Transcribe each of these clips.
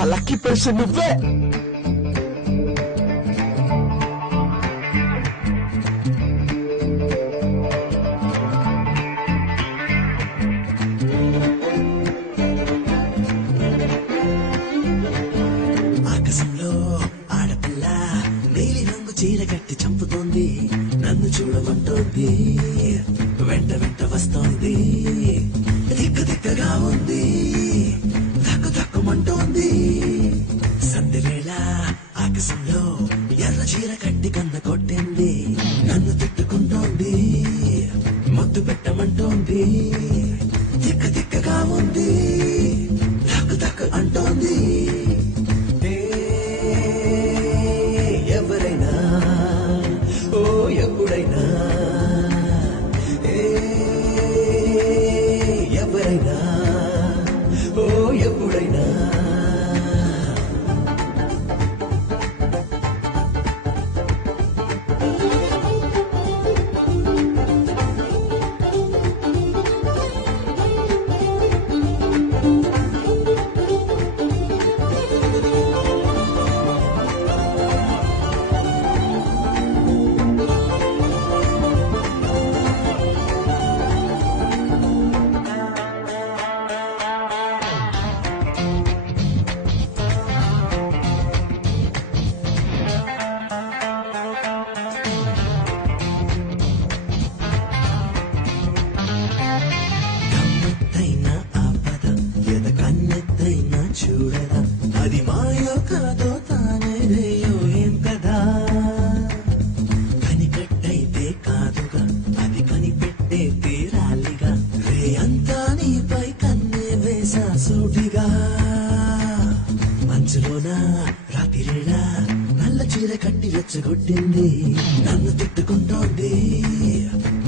ఆ lucky person నువ్వే. ఆకాశంలో ఆడపిల్ల నీలి రంగు చీర కట్టి చంపుతోంది, నన్ను చూడమంటోంది, వెంట వెంట వస్తోంది, దిక్కు దిక్కగా ఉంది, తక్కు తక్కుమంటోంది. సంధి వేళ ఆకాశంలో ఎర్ర చీర కట్టి కన్న కొట్టింది, నన్ను తిట్టుకుంటోంది, ముద్దు పెట్టమంటోంది, దిక్కు దిక్కగా ఉంది, తక్కు తక్కు అంటోంది. ఎవరైనా ఓ ఎప్పుడైనా ఎవరైనా ఓ ఎప్పుడైనా చూడరా అది మాయో కాదో తానేదేయో ఏం కదా, కనికట్టయితే కాదుగా అది కనిపెట్టే తీరాలిగా, రే అంతా నీపై కన్నే వేసా సూటిగా. మంచులోన రాత్రిరేళ నల్ల చీర కట్టి రెచ్చగొట్టింది, నన్ను తిట్టుకుంటోంది,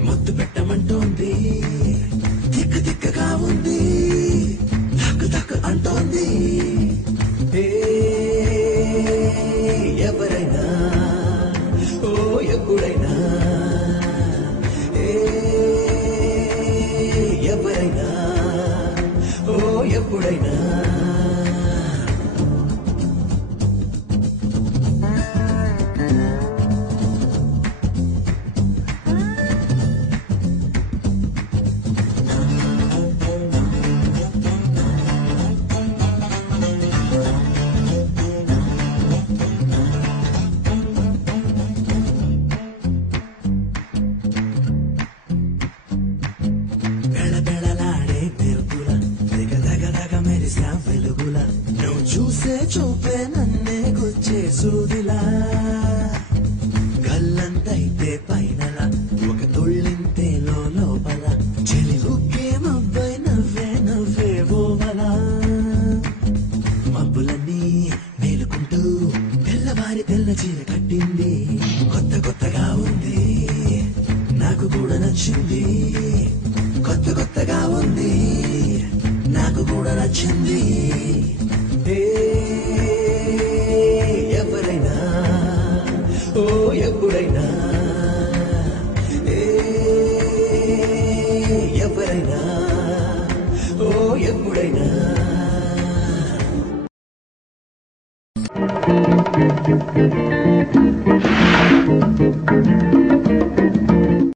ముద్దు పెట్టమంటోంది, దిక్కు దిక్కగా ఉంది, తక్కు తక్కు అంటోంది. ఎవరైనా ఓ ఎప్పుడైనా ఎవరైనా ఓ ఎప్పుడైనా వెలుగుల నువ్వు చూసే చూపే నన్నే గుచ్చే సూదిలా, గల్లంతైతే పైనలా ఒక తుళ్ళింతే లోపల, చెలి ఉక్కే మబ్బై నవ్వే నవ్వే ఓవలా. మబ్బులన్నీ మేలుకుంటూ తెల్లవారి తెల్ల చీర కట్టింది, కొత్త కొత్తగా ఉంది, నాకు కూడా నచ్చింది, కొత్త కొత్తగా ఉంది, నాకు కూడా నచ్చింది. ఎవరైనా ఓ ఎప్పుడైనా ఎవరైనా ఓ ఎప్పుడైనా